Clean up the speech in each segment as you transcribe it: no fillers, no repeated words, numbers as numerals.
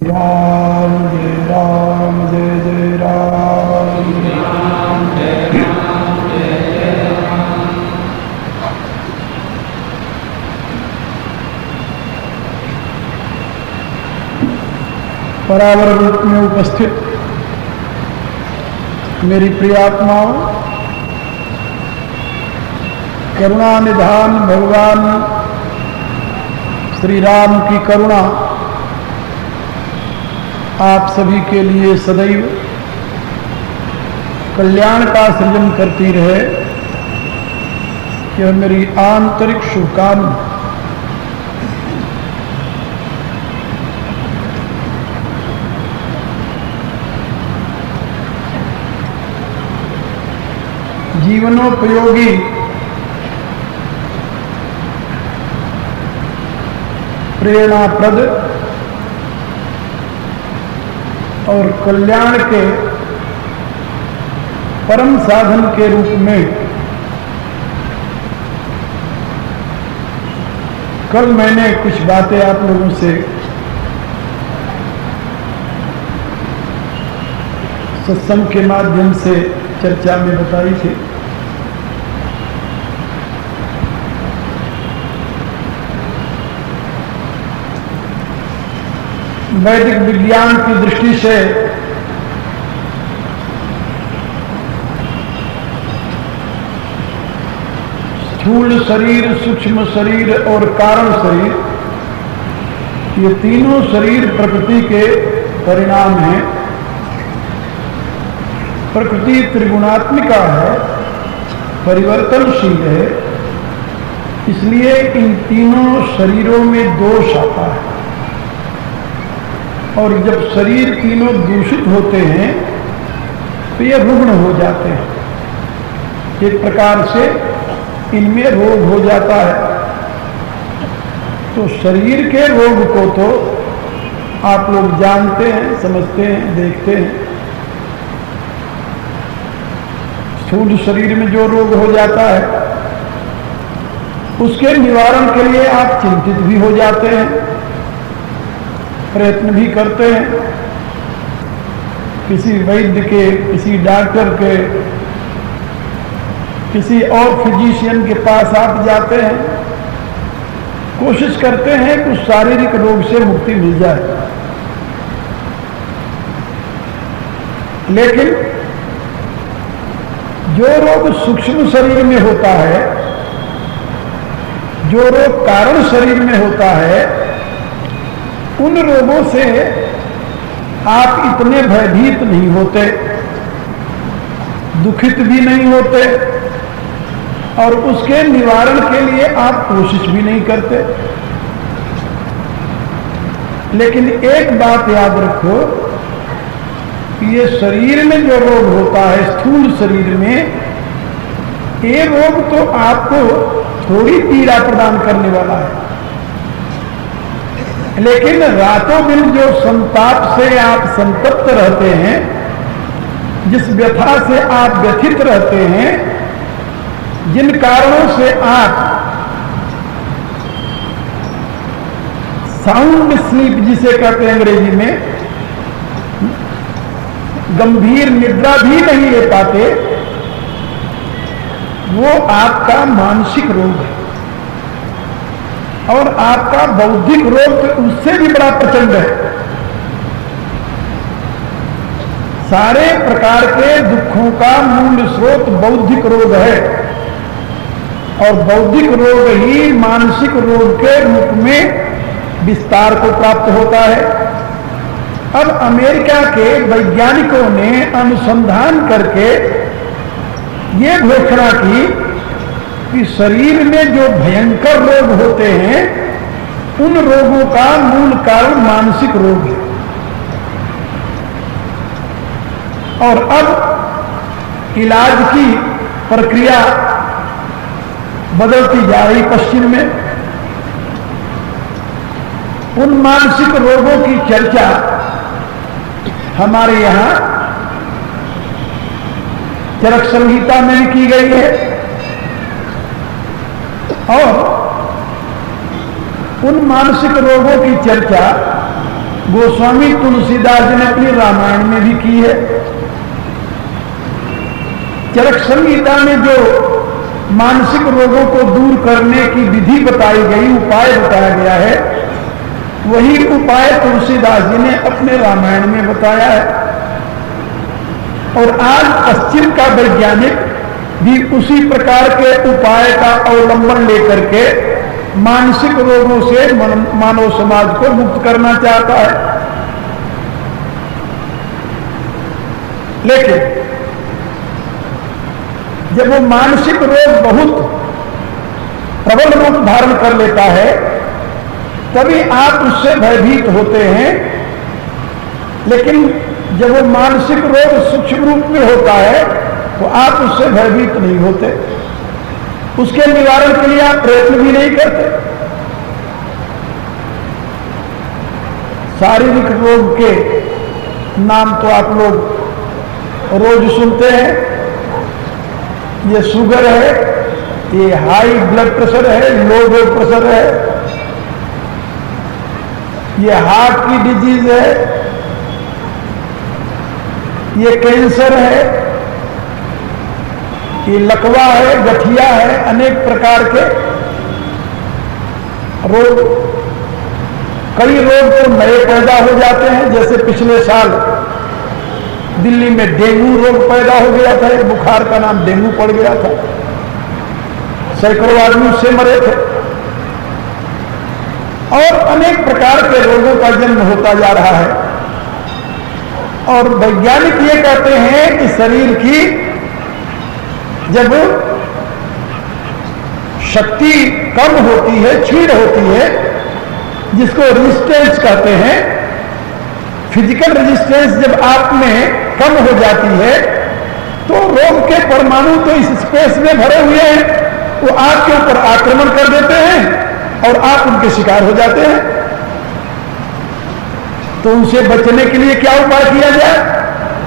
राम जय जय राम। परावर रूप में उपस्थित मेरी प्रियात्माओं, करुणा निधान भगवान श्री राम की करुणा आप सभी के लिए सदैव कल्याण का सृजन करती रहे, यह मेरी आंतरिक शुभकामना। जीवनोपयोगी प्रेरणाप्रद और कल्याण के परम साधन के रूप में कल मैंने कुछ बातें आप लोगों से सत्संग के माध्यम से चर्चा में बताई थी। वैदिक विज्ञान की दृष्टि से स्थूल शरीर, सूक्ष्म शरीर और कारण शरीर, ये तीनों शरीर प्रकृति के परिणाम हैं। प्रकृति त्रिगुणात्मिका है, परिवर्तनशील है, इसलिए इन तीनों शरीरों में दोष आता है। और जब शरीर तीनों दूषित होते हैं तो ये रुग्ण हो जाते हैं, एक प्रकार से इनमें रोग हो जाता है। तो शरीर के रोग को तो आप लोग जानते हैं, समझते हैं, देखते हैं। स्थूल शरीर में जो रोग हो जाता है उसके निवारण के लिए आप चिंतित भी हो जाते हैं, प्रयत्न भी करते हैं। किसी वैद्य के, किसी डॉक्टर के, किसी और फिजिशियन के पास आप जाते हैं, कोशिश करते हैं कि उस शारीरिक रोग से मुक्ति मिल जाए। लेकिन जो रोग सूक्ष्म शरीर में होता है, जो रोग कारण शरीर में होता है, उन रोगों से आप इतने भयभीत नहीं होते, दुखित भी नहीं होते और उसके निवारण के लिए आप कोशिश भी नहीं करते। लेकिन एक बात याद रखो कि ये शरीर में जो रोग होता है, स्थूल शरीर में, ये रोग तो आपको थोड़ी पीड़ा प्रदान करने वाला है। लेकिन रातों दिन जो संताप से आप संतप्त रहते हैं, जिस व्यथा से आप व्यथित रहते हैं, जिन कारणों से आप साउंड स्लीप जिसे कहते हैं अंग्रेजी में, गंभीर निद्रा भी नहीं ले पाते, वो आपका मानसिक रोग है। और आपका बौद्धिक रोग तो उससे भी बड़ा प्रचंड है। सारे प्रकार के दुखों का मूल स्रोत बौद्धिक रोग है और बौद्धिक रोग ही मानसिक रोग के रूप में विस्तार को प्राप्त होता है। अब अमेरिका के वैज्ञानिकों ने अनुसंधान करके ये घोषणा की कि शरीर में जो भयंकर रोग होते हैं, उन रोगों का मूल कारण मानसिक रोग है। और अब इलाज की प्रक्रिया बदलती जा रही पश्चिम में। उन मानसिक रोगों की चर्चा हमारे यहां चरक संहिता में भी की गई है और उन मानसिक रोगों की चर्चा गोस्वामी तुलसीदास जी ने अपनी रामायण में भी की है। चरक संहिता में जो मानसिक रोगों को दूर करने की विधि बताई गई, उपाय बताया गया है, वही उपाय तुलसीदास जी ने अपने रामायण में बताया है। और आज पश्चिम का वैज्ञानिक भी उसी प्रकार के उपाय का अवलंबन लेकर के मानसिक रोगों से मानव समाज को मुक्त करना चाहता है। लेकिन जब वो मानसिक रोग बहुत प्रबल रूप धारण कर लेता है, तभी आप उससे भयभीत होते हैं। लेकिन जब वो मानसिक रोग सूक्ष्म रूप में होता है तो आप उससे भयभीत नहीं होते, उसके निवारण के लिए आप प्रयत्न भी नहीं करते। शारीरिक रोग के नाम तो आप लोग रोज सुनते हैं। ये शुगर है, ये हाई ब्लड प्रेशर है, लो ब्लड प्रेशर है, ये हार्ट की डिजीज है, ये कैंसर है, ये लकवा है, गठिया है, अनेक प्रकार के रोग। कई रोग तो नए पैदा हो जाते हैं, जैसे पिछले साल दिल्ली में डेंगू रोग पैदा हो गया था, एक बुखार का नाम डेंगू पड़ गया था, सैकड़ों आदमी उससे मरे थे। और अनेक प्रकार के रोगों का जन्म होता जा रहा है। और वैज्ञानिक ये कहते हैं कि शरीर की जब शक्ति कम होती है, क्षीण होती है, जिसको रेजिस्टेंस कहते हैं, फिजिकल रेजिस्टेंस जब आप में कम हो जाती है, तो रोग के परमाणु तो इस स्पेस में भरे हुए हैं, वो आपके ऊपर आक्रमण कर देते हैं और आप उनके शिकार हो जाते हैं। तो उनसे बचने के लिए क्या उपाय किया जाए?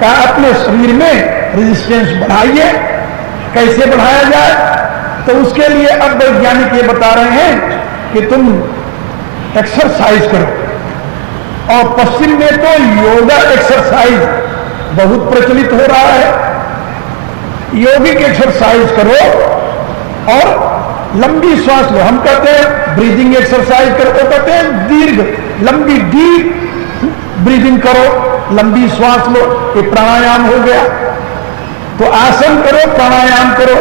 कहा अपने शरीर में रेजिस्टेंस बढ़ाइए। कैसे बढ़ाया जाए? तो उसके लिए अब वैज्ञानिक ये बता रहे हैं कि तुम एक्सरसाइज करो। और पश्चिम में तो योगा एक्सरसाइज बहुत प्रचलित हो रहा है। योगिक एक्सरसाइज करो और लंबी श्वास लो। हम कहते हैं ब्रीदिंग एक्सरसाइज करो, वो कहते हैं दीर्घ लंबी डीप ब्रीदिंग करो, लंबी श्वास लो, ये प्राणायाम हो गया। तो आसन करो, प्राणायाम करो,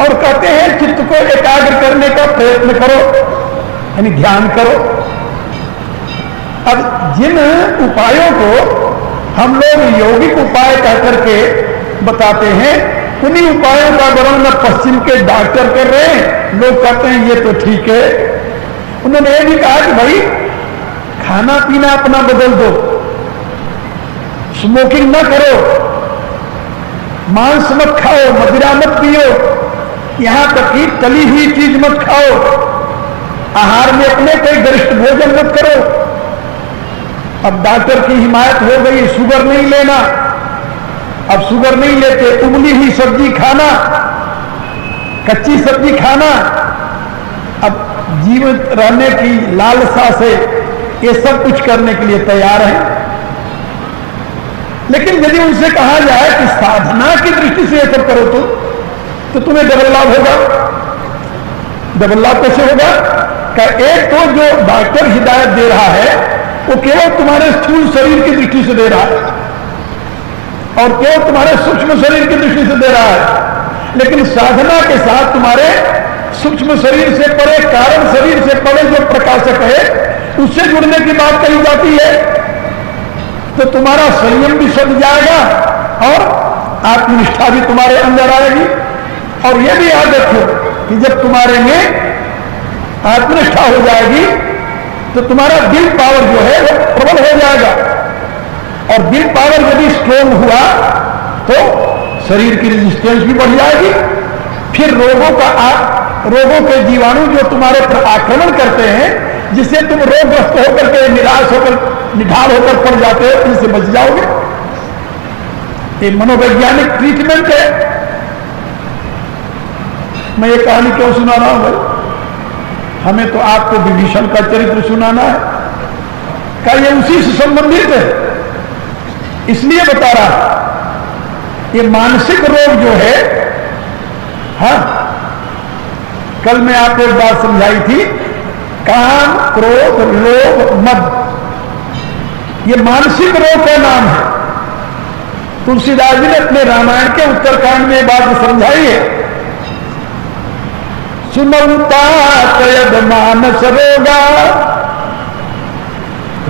और कहते हैं चित्त को एकाग्र करने का प्रयत्न करो, यानी ध्यान करो। अब जिन उपायों को हम लोग यौगिक उपाय कह करके बताते हैं, उन्हीं उपायों का वर्णन पश्चिम के डॉक्टर कर रहे हैं। लोग कहते हैं ये तो ठीक है। उन्होंने ये भी कहा कि भाई खाना पीना अपना बदल दो, स्मोकिंग न करो, मांस मत खाओ, मदिरा मत पियो, यहां तक कि तली हुई चीज मत खाओ, आहार में अपने कोई गरिष्ठ भोजन मत करो। अब डॉक्टर की हिमायत हो गई, शुगर नहीं लेना। अब शुगर नहीं लेते, उबली हुई सब्जी खाना, कच्ची सब्जी खाना। अब जीवित रहने की लालसा से ये सब कुछ करने के लिए तैयार हैं। लेकिन यदि उनसे कहा जाए कि साधना की दृष्टि से ये सब करो तो तुम्हें डबल लाभ होगा। डबल लाभ कैसे होगा? का एक तो जो डॉक्टर हिदायत दे रहा है वो केवल तुम्हारे स्थूल शरीर की दृष्टि से दे रहा है और केवल तुम्हारे सूक्ष्म शरीर की दृष्टि से दे रहा है। लेकिन साधना के साथ तुम्हारे सूक्ष्म शरीर से परे, कारण शरीर से परे जो प्रकाशक है, उससे जुड़ने की बात कही जाती है। तो तुम्हारा संयम भी सद जाएगा और आत्मनिष्ठा भी तुम्हारे अंदर आएगी। और यह भी याद रखो कि जब तुम्हारे में आत्मनिष्ठा हो जाएगी तो तुम्हारा विल पावर जो है वो प्रबल हो जाएगा। और विल पावर यदि स्ट्रोंग हुआ तो शरीर की रेजिस्टेंस भी बढ़ जाएगी। फिर रोगों के जीवाणु जो तुम्हारे पर आक्रमण करते हैं, जिससे तुम रोगग्रस्त होकर के निराश होकर निढाल होकर पड़ जाते हो, इनसे बच जाओगे। ये मनोवैज्ञानिक ट्रीटमेंट है। मैं ये कहानी क्यों सुना रहा हूं भाई? हमें तो आपको विभीषण का चरित्र सुनाना है। क्या ये उसी से संबंधित है? इसलिए बता रहा, ये मानसिक रोग जो है, हाँ, कल मैं आपको एक बात समझाई थी, काम, क्रोध, लोभ, मद, ये मानसिक रोग का नाम है। तुलसीदास जी ने अपने रामायण के उत्तरकांड में बात समझाई है। सुनता तयद मानस रोगा,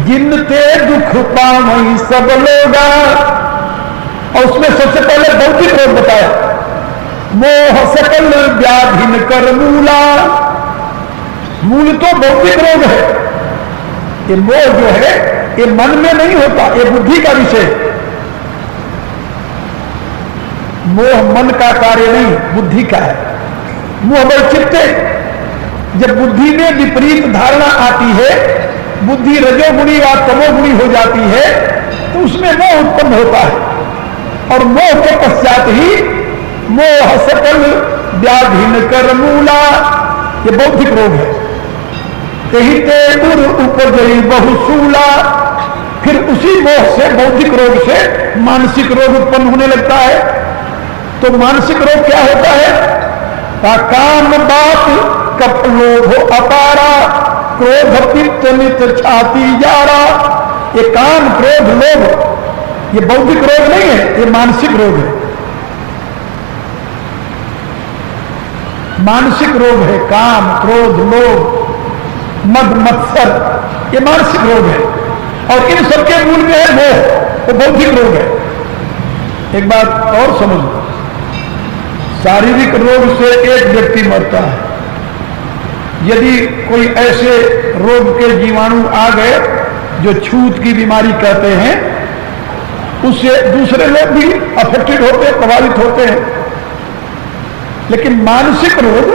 जिनते दुख पावई सब लोगा। और उसमें सबसे पहले भौतिक रोग बताया, मोह सकल व्याधिन कर मूला। मूल तो भौतिक रोग है। ये मोह जो है ये मन में नहीं होता, ये बुद्धि का विषय। मोह मन का कार्य नहीं, बुद्धि का है। मोह चित्ते, जब बुद्धि में विपरीत धारणा आती है, बुद्धि रजोगुणी व तमोगुणी हो जाती है, तो उसमें मोह उत्पन्न होता है। और मोह के पश्चात ही मोह सकल व्याधिन कर मूला, ये बौद्धिक रोग है। कहीं ते दूर उपजई बहुसूला, फिर उसी मोह से, बौद्धिक रोग से मानसिक रोग उत्पन्न होने लगता है। तो मानसिक रोग क्या होता है? काम बात कप लोभ अपारा, क्रोध पित्त नित छाती जारा। ये काम, क्रोध, लोभ, ये बौद्धिक रोग नहीं है, ये मानसिक रोग है। मानसिक रोग है काम, क्रोध, लोभ, मद, मत्सर, ये मानसिक रोग है। और इन सबके मूल में है मोह, वो बौद्धिक रोग है। एक बात और समझ, शारीरिक रोग से एक व्यक्ति मरता है। यदि कोई ऐसे रोग के जीवाणु आ गए जो छूत की बीमारी कहते हैं, उससे दूसरे लोग भी अफेक्टेड होते हैं, प्रभावित होते हैं। लेकिन मानसिक रोग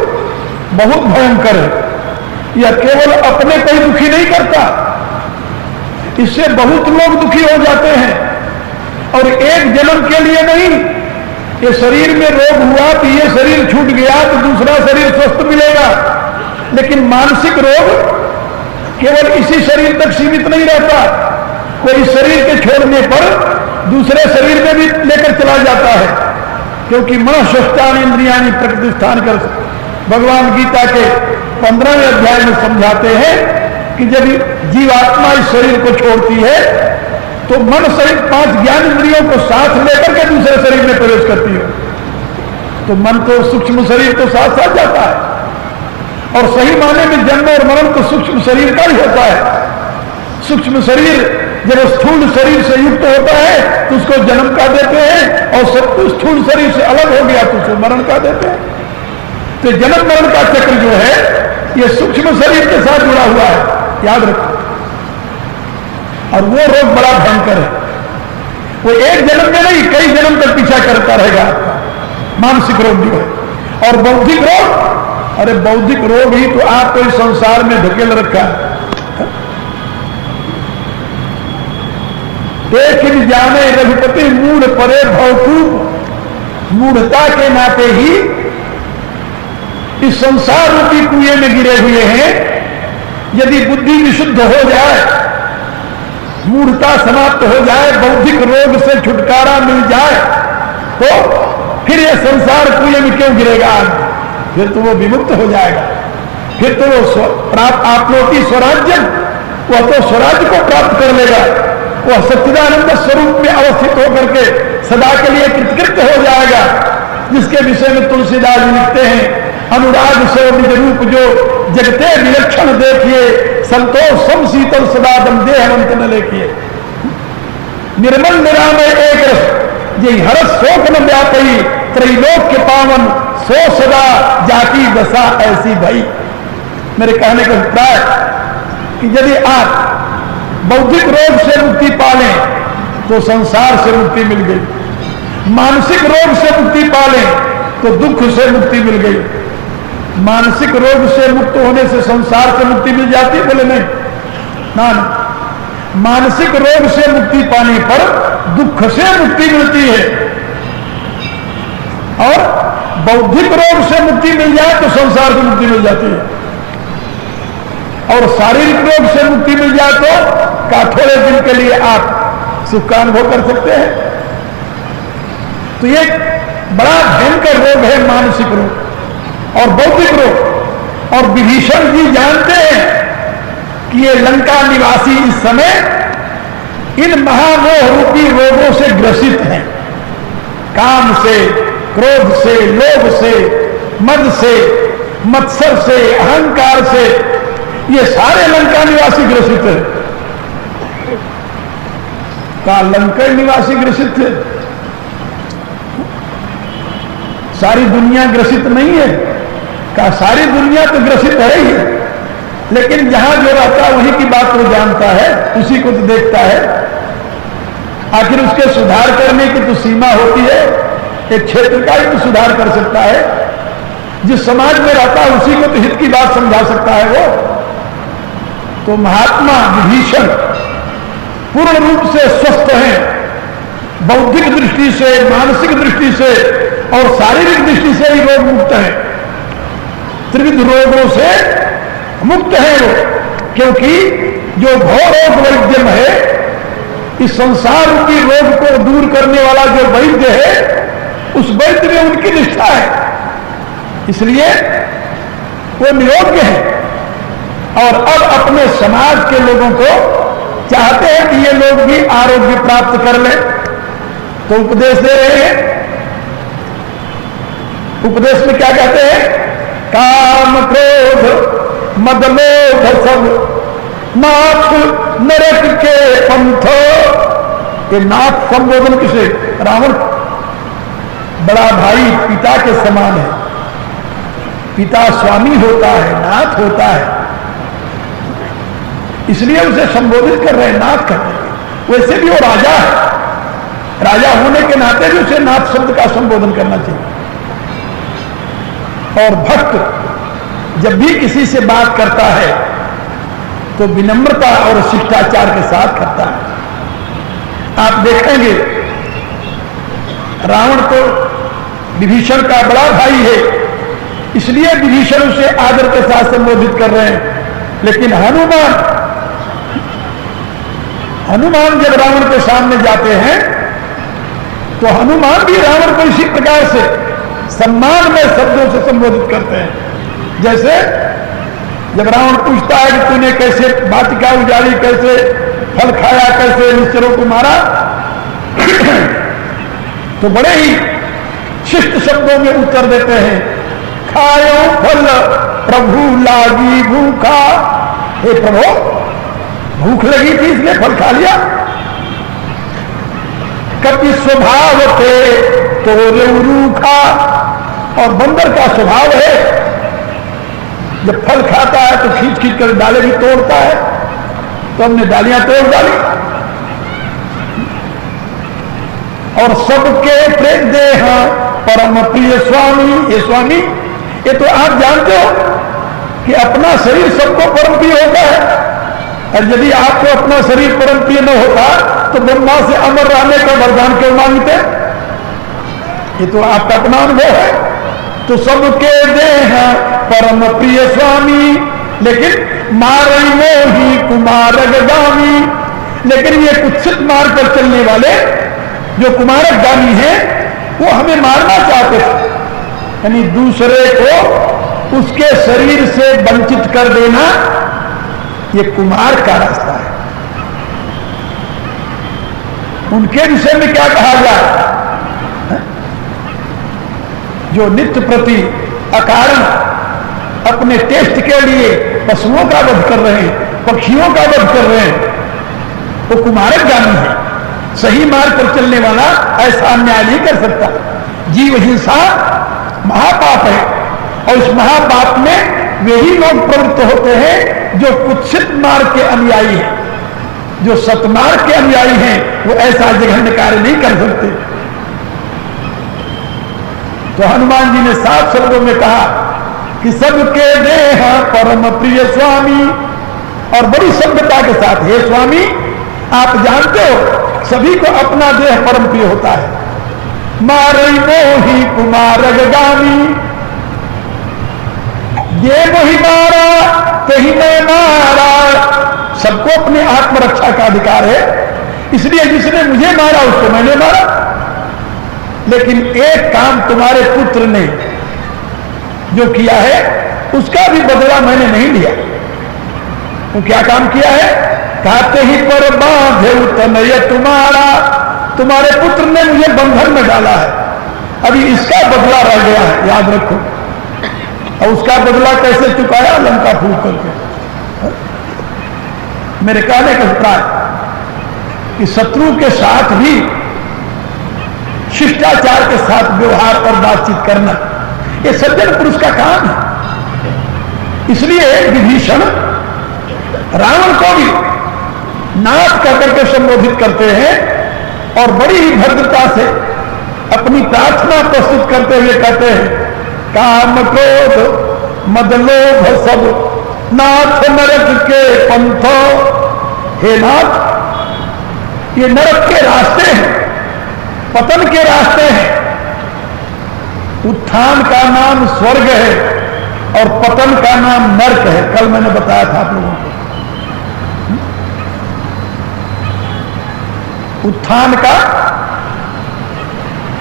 बहुत भयंकर है। यह केवल अपने को ही दुखी नहीं करता, इससे बहुत लोग दुखी हो जाते हैं। और एक जन्म के लिए नहीं, ये शरीर में रोग हुआ तो ये शरीर छूट गया तो दूसरा शरीर स्वस्थ मिलेगा। लेकिन मानसिक रोग केवल इसी शरीर तक सीमित नहीं रहता, कोई शरीर के छोड़ने पर दूसरे शरीर में भी लेकर चला जाता है। क्योंकि मन स्वस्थान इंद्रियाणी प्रकृति स्थान कर, भगवान गीता के 15वें अध्याय में समझाते हैं कि जब जीवात्मा इस शरीर को छोड़ती है तो मन सहित 5 ज्ञान इंद्रियों को साथ लेकर के दूसरे शरीर में प्रवेश करती है। तो मन तो सूक्ष्म शरीर तो साथ साथ जाता है। और सही माने में जन्म और मरण तो सूक्ष्म शरीर का ही होता है। सूक्ष्म शरीर जब स्थूल शरीर से युक्त होता है तो उसको जन्म का देते हैं, और सब स्थूल शरीर से अलग हो गया तो उसको मरण का देते हैं। तो जन्म मरण का चक्र जो है ये सूक्ष्म शरीर के साथ जुड़ा हुआ है, याद रखो। और वो रोग बड़ा भयंकर है, वो एक जन्म में नहीं कई जन्म तक पीछा करता रहेगा आपका, मानसिक रोग जो है। और बौद्धिक रोग, अरे बौद्धिक रोग ही तो आपको इस संसार में धकेल रखा है। लेकिन जाने रघुपति मूढ़ परे भवकूप, मूढ़ता के नाते ही इस संसार रूपी कुएं में गिरे हुए हैं। यदि बुद्धि विशुद्ध हो जाए, मूढ़ता समाप्त हो जाए, बौद्धिक रोग से छुटकारा मिल जाए, तो फिर यह संसार कुएं में क्यों गिरेगा? फिर तो वो विमुक्त हो जाएगा। फिर तो वो प्राप्त आपलोकी स्वराज्य, वह तो स्वराज्य को प्राप्त कर लेगा। वह सच्चिदानंद स्वरूप में अवस्थित होकर के सदा के लिए कृतकृत्य हो जाएगा। जिसके विषय में तुलसीदास जी लिखते हैं, अनुराग से निज रूप जो जगते विलक्षण देखिए, संतोष सम शीतल सदा दम देहवंत न लेखिए। निर्मल निरामय एक रस यही हरस शोक न व्यापी, त्रैलोक के पावन सो सदा जाति दशा ऐसी भई। मेरे कहने का अभिप्राय कि यदि आप बौद्धिक रोग से मुक्ति पालें तो संसार से मुक्ति मिल गई, मानसिक रोग से मुक्ति पालें तो दुख से मुक्ति मिल गई। मानसिक रोग से मुक्त होने से संसार से मुक्ति मिल जाती है? बोले नहीं, ना ना। मानसिक रोग से मुक्ति पाने पर दुख से मुक्ति मिलती है, और बौद्धिक रोग से मुक्ति मिल जाए तो संसार से मुक्ति मिल जाती है, और शारीरिक रोग से मुक्ति मिल जाए तो का थोड़े दिन के लिए आप सुख का अनुभव कर सकते हैं। तो ये बड़ा भयंकर रोग है, मानसिक रोग और बौद्धिक रोग। और विभीषण जी जानते हैं कि ये लंका निवासी इस समय इन महामोह रूपी रोगों से ग्रसित हैं। काम से, क्रोध से, लोभ से, मद से, मत्सर से, अहंकार से, ये सारे लंका निवासी ग्रसित है। का लंका निवासी ग्रसित थे, सारी दुनिया ग्रसित नहीं है। का सारी दुनिया तो ग्रसित है ही है, लेकिन जहां जो रहता है वही की बात वो जानता है, उसी को तो देखता है। आखिर उसके सुधार करने की तो सीमा होती है, एक क्षेत्र का ही तो सुधार कर सकता है। जिस समाज में रहता है उसी को तो हित की बात समझा सकता है वो। तो महात्मा विभीषण पूर्ण रूप से स्वस्थ हैं, बौद्धिक दृष्टि से, मानसिक दृष्टि से और शारीरिक दृष्टि से ही रोग मुक्त है। त्रिविध रोगों से मुक्त है वो, क्योंकि जो भवरोग वैद्यम है, इस संसार रूपी रोग को दूर करने वाला जो वैद्य है, उस वैद्य में उनकी निष्ठा है, इसलिए वो निरोग्य है। और अब अपने समाज के लोगों को चाहते हैं कि ये लोग भी आरोग्य प्राप्त कर लें, तो उपदेश दे रहे हैं। उपदेश में क्या कहते हैं? काम क्रोध मद लोभ सब नाथ नरक के पंथ। ये नाथ संबोधन किसे? रावण। बड़ा भाई पिता के समान है, पिता स्वामी होता है, नाथ होता है, इसलिए उसे संबोधित कर रहे हैं, नाथ कर रहे हैं। वैसे भी वो राजा है, राजा होने के नाते भी उसे नाथ शब्द का संबोधन करना चाहिए। और भक्त जब भी किसी से बात करता है तो विनम्रता और शिष्टाचार के साथ करता है। आप देखेंगे रावण तो विभीषण का बड़ा भाई है, इसलिए विभीषण उसे आदर के साथ संबोधित कर रहे हैं। लेकिन हनुमान जब रावण के सामने जाते हैं तो हनुमान भी रावण को इसी प्रकार से सम्मान में शब्दों से संबोधित करते हैं। जैसे जब रावण पूछता है कि तूने कैसे वाटिका उजाड़ी, कैसे फल खाया, कैसे निश्चरों को मारा, तो बड़े ही शिष्ट शब्दों में उत्तर देते हैं, खायो फल प्रभु लागी भूखा। हे प्रभु, भूख लगी थी इसलिए फल खा लिया। कभी स्वभाव थे तो रूखा। और बंदर का स्वभाव है, जब फल खाता है तो खींच खींच कर डाले भी तोड़ता है, तो हमने डालियां तोड़ डाली। और सबके प्रेम देह परम प्रिय स्वामी। ये स्वामी, ये तो आप जानते हो कि अपना शरीर सबको परम प्रिय होता है, और यदि आपको अपना शरीर परम प्रिय न होता तो ब्रह्मा से अमर रहने का वरदान क्यों मांगते? ये तो आपका अपना अनुभव है। तो सबके देह परम प्रिय स्वामी, लेकिन मारई मोही कुमारगामी। लेकिन ये कुत्सित मार कर चलने वाले जो कुमारगामी हैं, वो हमें मारना चाहते थे, यानी दूसरे को उसके शरीर से वंचित कर देना, ये कुमार का रास्ता है। उनके विषय में क्या कहा जाए? जो नित्य प्रति अकारण अपने टेस्ट के लिए पशुओं का वध कर रहे हैं, पक्षियों का वध कर रहे हैं, वो कुमारगामी है। सही मार्ग पर चलने वाला ऐसा अन्याय नहीं कर सकता। जीव हिंसा महापाप है, और इस महापाप में वे ही लोग प्रवृत्त होते हैं जो कुत्सित मार्ग के अनुयायी हैं। जो सतमार्ग के अनुयायी हैं वो ऐसा जघन्य कार्य नहीं कर सकते। तो हनुमान जी ने साफ शब्दों में कहा कि सबके देह परम प्रिय स्वामी, और बड़ी सभ्यता के साथ, हे स्वामी, आप जानते हो सभी को अपना देह परम प्रिय होता है। मारई मोही कुमारगामी, ये मोही मारा कहीं मैं मारा, सबको अपने आत्मरक्षा का अधिकार है, इसलिए जिसने मुझे मारा उसको मैंने मारा। लेकिन एक काम तुम्हारे पुत्र ने जो किया है उसका भी बदला मैंने नहीं लिया। वो क्या काम किया है? कहते ही पर बांधे तनय तुम्हारा, तुम्हारे पुत्र ने मुझे बंधन में डाला है, अभी इसका बदला रह गया है, याद रखो। और उसका बदला कैसे चुकाया? लंका फूंक करके। मेरे कहने का अभिप्राय कि शत्रु के साथ भी शिष्टाचार के साथ व्यवहार और बातचीत करना ये सज्जन पुरुष का काम है। इसलिए विभीषण रावण को भी नाथ कहकर के संबोधित करते हैं और बड़ी ही भद्रता से अपनी प्रार्थना प्रस्तुत करते हुए कहते हैं, काम क्रोध मद लोभ सब नाथ नरक के पंथो। हे नाथ, ये नरक के रास्ते हैं, पतन के रास्ते हैं। उत्थान का नाम स्वर्ग है और पतन का नाम नरक है। कल मैंने बताया था आप लोगों को।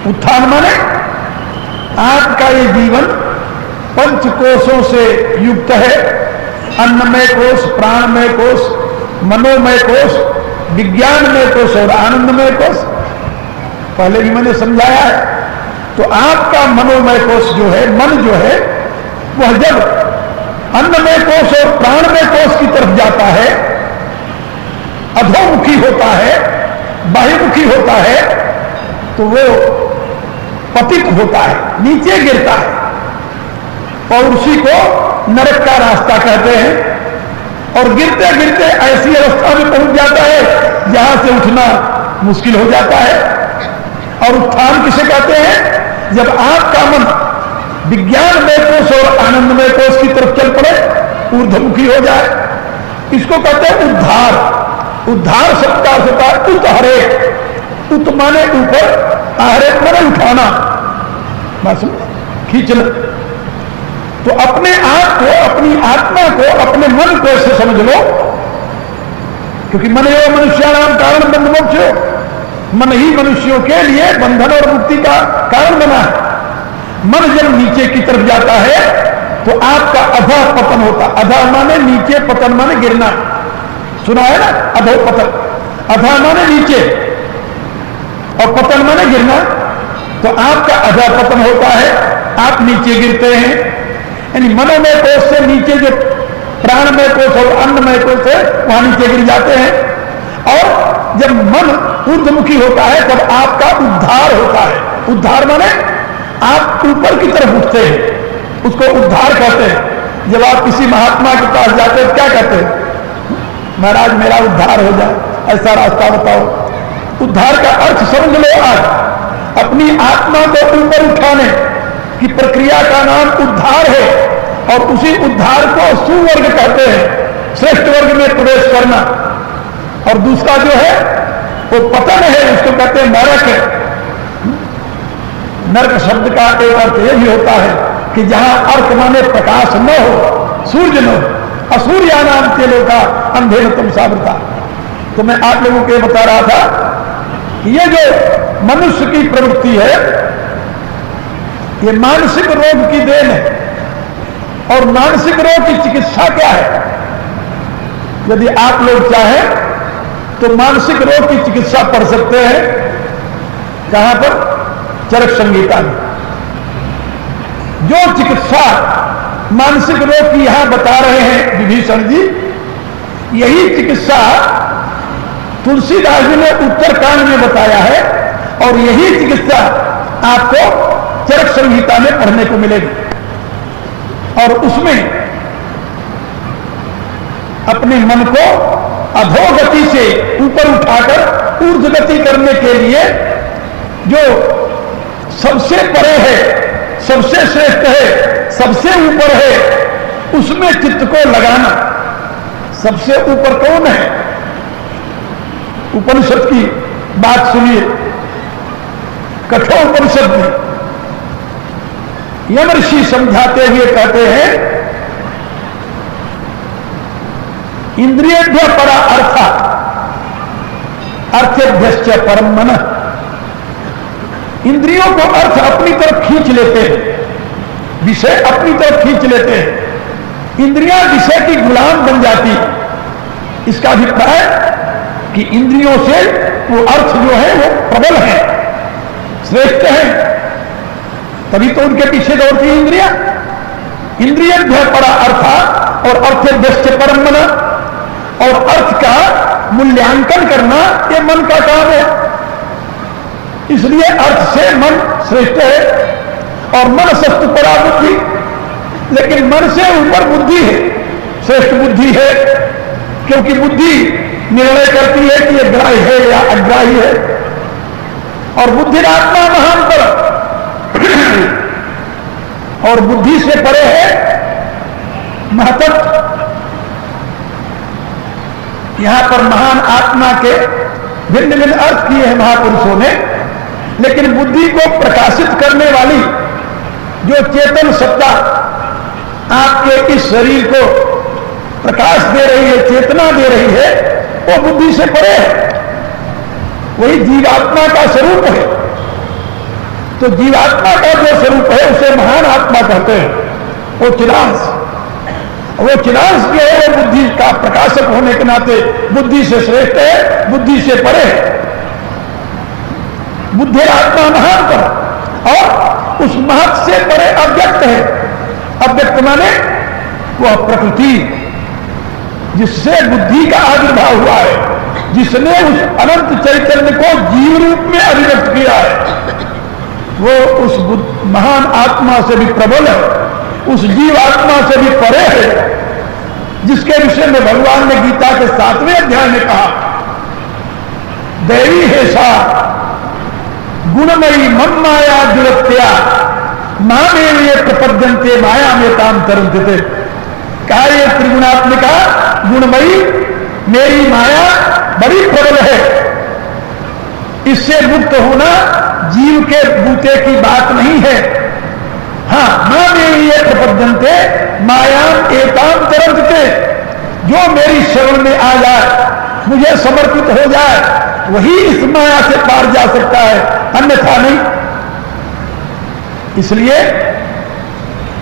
उत्थान माने आपका ये जीवन पंच कोशों से युक्त है। अन्नमय कोश, प्राणमय कोश, मनोमय कोश, विज्ञानमय कोश और आनंदमय कोश। पहले भी मैंने समझाया है। तो आपका मनोमय कोश जो है, मन जो है, वह जब अन्नमय कोश और प्राणमय कोश की तरफ जाता है, अधोमुखी होता है, बाह्यमुखी होता है, तो वो पतित होता है, नीचे गिरता है और उसी को नरक का रास्ता कहते हैं। और गिरते गिरते ऐसी अवस्था में पहुंच जाता है जहां से उठना मुश्किल हो जाता है। और उत्थान किसे कहते हैं? जब आपका मन विज्ञानमय कोश और आनंदमय कोश की तरफ चल पड़े, ऊर्ध्वमुखी हो जाए, इसको कहते हैं उद्धार। उद्धार शब्द का अर्थ होता है उत हरे। उत माने ऊपर, हरे माने उठाना, बस खींचना। तो अपने आप को, अपनी आत्मा को, अपने मन को ऐसे समझ लो, क्योंकि मन एवं मनुष्याणाम कारण बंध मोक्ष हो। मन ही मनुष्यों के लिए बंधन और मुक्ति का कारण बना है। मन जब नीचे की तरफ जाता है तो आपका अधः पतन होता। अधः माने नीचे, पतन माने गिरना। सुना है ना? अधो पतन। अधः माने नीचे और पतन माने गिरना। तो आपका अधः पतन होता है, आप नीचे गिरते हैं। यानी मनोमय कोश से नीचे जो प्राणमय कोश और अन्नमय कोश है वहां नीचे गिर जाते हैं। और जब मन ऊर्ध्वमुखी होता है तब आपका उद्धार होता है। उद्धार माने आप ऊपर की तरफ उठते हैं, उसको उद्धार कहते हैं। जब आप किसी महात्मा के पास जाते हैं क्या कहते हैं? महाराज मेरा उद्धार हो जाए, ऐसा रास्ता बताओ। उद्धार का अर्थ समझ लो। आज अपनी आत्मा को ऊपर उठाने की प्रक्रिया का नाम उद्धार है और उसी उद्धार को सुवर्ग कहते हैं, श्रेष्ठ वर्ग में प्रवेश करना। और दूसरा जो है वो पतन है, उसको कहते हैं नरक है। नरक शब्द का एक अर्थ यह भी होता है कि जहां अर्क माने प्रकाश न हो, सूर्य न हो। असूर्या नाम के लोग का अंधेर तुम सावरता। तो मैं आप लोगों को बता रहा था कि ये जो मनुष्य की प्रवृत्ति है ये मानसिक रोग की देन है। और मानसिक रोग की चिकित्सा क्या है? यदि आप लोग चाहें तो मानसिक रोग की चिकित्सा पढ़ सकते हैं। कहां पर? चरक संहिता में। जो चिकित्सा मानसिक रोग की यहां बता रहे हैं विभीषण जी, यही चिकित्सा तुलसीदास जी ने उत्तरकांड में बताया है और यही चिकित्सा आपको चरक संहिता में पढ़ने को मिलेगी। और उसमें अपने मन को अधोगति से ऊपर उठाकर ऊर्ध्वगति करने के लिए जो सबसे परे है, सबसे श्रेष्ठ है, सबसे ऊपर है, उसमें चित्त को लगाना। सबसे ऊपर कौन है? उपनिषद की बात सुनिए। कठोर उपनिषद में यम ऋषि समझाते हुए कहते हैं इंद्रियेभ्य परा अर्थ, अर्थेभ्यश्च परम मनः। इंद्रियों को अर्थ अपनी तरफ खींच लेते हैं, विषय अपनी तरफ खींच लेते हैं, इंद्रियां विषय की गुलाम बन जाती है। इसका अभिप्राय कि इंद्रियों से वो अर्थ जो है वो प्रबल है, श्रेष्ठ है, तभी तो उनके पीछे दौड़ती है इंद्रिया। इंद्रियेभ्य परा अर्थ और अर्थेभ्यश्च परम मनः। और अर्थ का मूल्यांकन करना ये मन का काम है, इसलिए अर्थ से मन श्रेष्ठ है। और मन सस्तु परा बुद्धि, लेकिन मन से ऊपर बुद्धि है, श्रेष्ठ बुद्धि है, क्योंकि बुद्धि निर्णय करती है कि ये ग्राह्य है या अग्राह्य है। और बुद्धिरात्मा महांतर, और बुद्धि से परे है महत्व। यहां पर महान आत्मा के भिन्न भिन्न अर्थ किए हैं महापुरुषों ने, लेकिन बुद्धि को प्रकाशित करने वाली जो चेतन सत्ता आपके इस शरीर को प्रकाश दे रही है, चेतना दे रही है, वो बुद्धि से परे है, वही जीवात्मा का स्वरूप है। तो जीवात्मा का जो स्वरूप है उसे महान आत्मा कहते हैं, वो चिदांश। वो चिदांश जो है वो बुद्धि का प्रकाशक होने के नाते बुद्धि से श्रेष्ठ है, बुद्धि से परे है। बुद्धिरात्मा महान पर, और उस महत् से परे अव्यक्त है। अव्यक्त माने वह प्रकृति जिससे बुद्धि का आविर्भाव हुआ है, जिसने उस अनंत चैतन्य को जीव रूप में अभिव्यक्त किया है, वो उस महान आत्मा से भी प्रबल है, उस जीव आत्मा से भी परे है, जिसके विषय में भगवान ने गीता के 7वें अध्याय में कहा, देवी है सा गुणमयी मम माया दुरत्या मामेव ये प्रपद्यन्ते माया में ताम तरंते। कहा ये त्रिगुणात्मिका गुणमयी मेरी माया बड़ी प्रबल है, इससे मुक्त होना जीव के बूते की बात नहीं है। हाँ, मां मेरी ये प्रपद्यन्ते मायाम एताम तरंते, जो मेरी शरण में आ जाए, मुझे समर्पित हो जाए, वही इस माया से पार जा सकता है, अन्यथा नहीं। इसलिए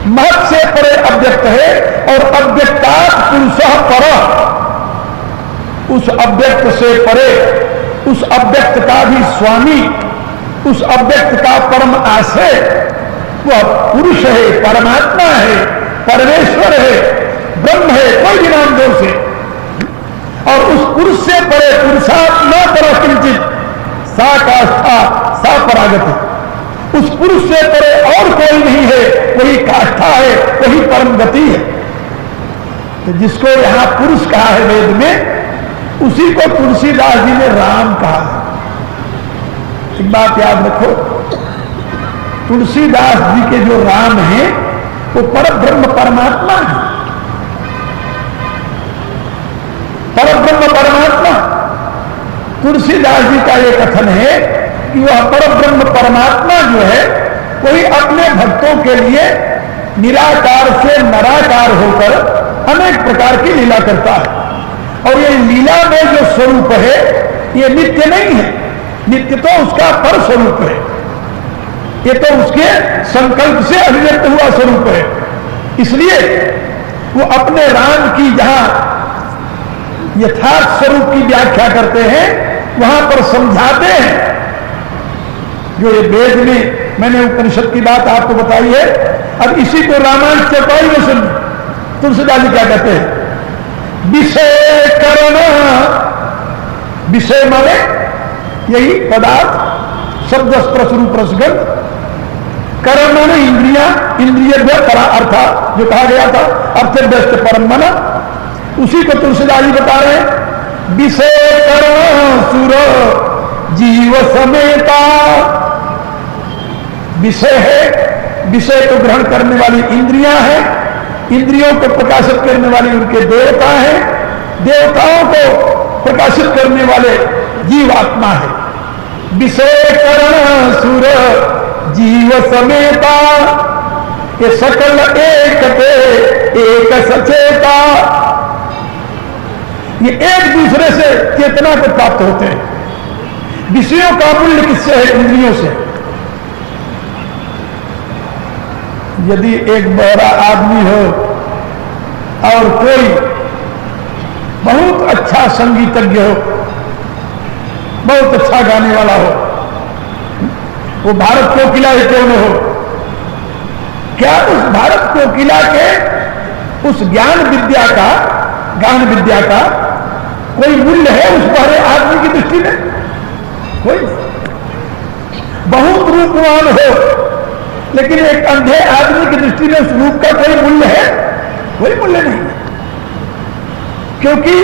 महत् से परे अव्यक्त है, और अव्यक्तात् पुरुषः परः, उस अव्यक्त से परे, उस अव्यक्त का भी स्वामी, उस अव्यक्त का परम आश्रय वह पुरुष है, परमात्मा है, परमेश्वर है, ब्रह्म है, कोई भी नाम दो से। और उस पुरुष से परे पुरुषात्मा पर किंचित सा काष्ठा सा परागति, उस पुरुष से परे और कोई नहीं है, वही काष्ठा है, वही परम गति है। तो जिसको यहां पुरुष कहा है वेद में, उसी को तुलसीदास जी ने राम कहा है। एक बात याद रखो, तुलसीदास जी के जो राम हैं वो परब्रह्म परमात्मा है, परब्रह्म परमात्मा। तुलसीदास जी का ये कथन है कि वह परब्रह्म परमात्मा जो है वही अपने भक्तों के लिए निराकार से नराकार होकर अनेक प्रकार की लीला करता है। और ये लीला में जो स्वरूप है ये नित्य नहीं है, नित्य तो उसका पर स्वरूप है, ये तो उसके संकल्प से अभिव्यक्त हुआ स्वरूप है। इसलिए वो अपने राम की जहां यथार्थ स्वरूप की व्याख्या करते हैं वहां पर समझाते हैं। जो ये वेद में मैंने उपनिषद की बात आपको बताई है, अब इसी को रामायण चौपाई में सुन। तुलसीदास जी क्या कहते हैं, विषय करना, विषय माने यही पदार्थ, शब्द स्पर्श रूप रसगंध, कर्म माने इंद्रिया, इंद्रिय परा अर्थ जो कहा गया था, अर्थ व्यस्त परम मना, उसी को तुलसीदास जी बता रहे हैं। विषय कर्म सुर जीव समेता, विषय है, विषय को ग्रहण करने वाली इंद्रियां हैं, इंद्रियों को प्रकाशित करने वाली उनके देवता हैं, देवताओं को प्रकाशित करने वाले जीवात्मा है। विषय करण सुर जीव समेता, ये सकल एक ते एक सचेता। ये एक दूसरे से चेतना को प्राप्त होते हैं। विषयों का मूल्य किससे है? इंद्रियों से। यदि एक बहरा आदमी हो और कोई बहुत अच्छा संगीतज्ञ हो, बहुत अच्छा गाने वाला हो, वो भारत कोकिला ही क्यों न हो, क्या उस भारत कोकिला के उस ज्ञान विद्या का कोई मूल्य है उस बहरे आदमी की दृष्टि में? कोई नहीं। बहुत रूपवान हो लेकिन एक अंधे आदमी की दृष्टि में उस रूप का कोई मूल्य है? कोई मूल्य नहीं। क्योंकि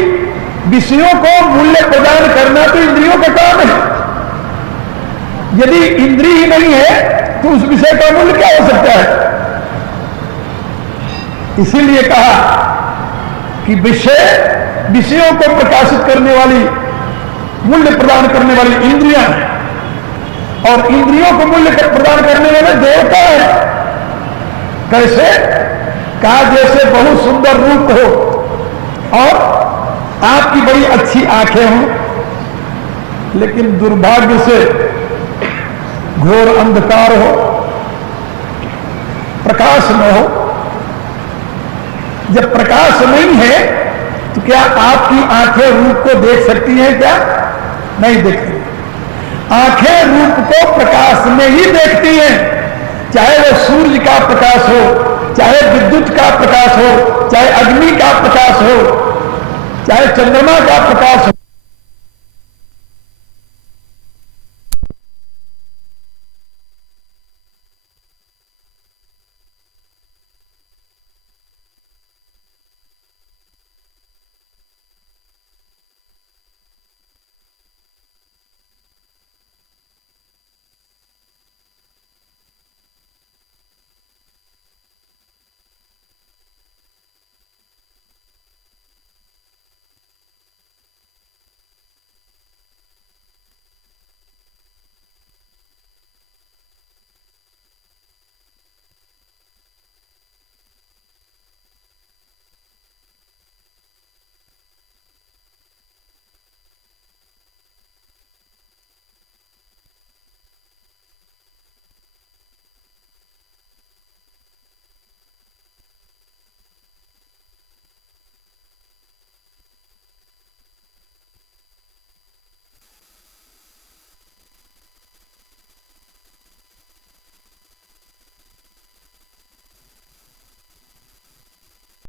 विषयों को मूल्य प्रदान करना तो इंद्रियों का काम है। यदि इंद्रिय ही नहीं है तो उस विषय का मूल्य क्या हो सकता है? इसीलिए कहा कि विषयों को प्रकाशित करने वाली, मूल्य प्रदान करने वाली इंद्रियां हैं और इंद्रियों को मूल्य प्रदान करने वाले देवता है। कैसे? कहा जैसे बहुत सुंदर रूप हो और आपकी बड़ी अच्छी आंखें हों लेकिन दुर्भाग्य से घोर अंधकार हो, प्रकाश न हो। जब प्रकाश नहीं है तो क्या आपकी आंखें रूप को देख सकती हैं? क्या नहीं देखती। आंखें रूप को प्रकाश में ही देखती हैं, चाहे वो सूर्य का प्रकाश हो, चाहे विद्युत का प्रकाश हो, चाहे अग्नि का प्रकाश हो, चाहे चंद्रमा का प्रकाश हो।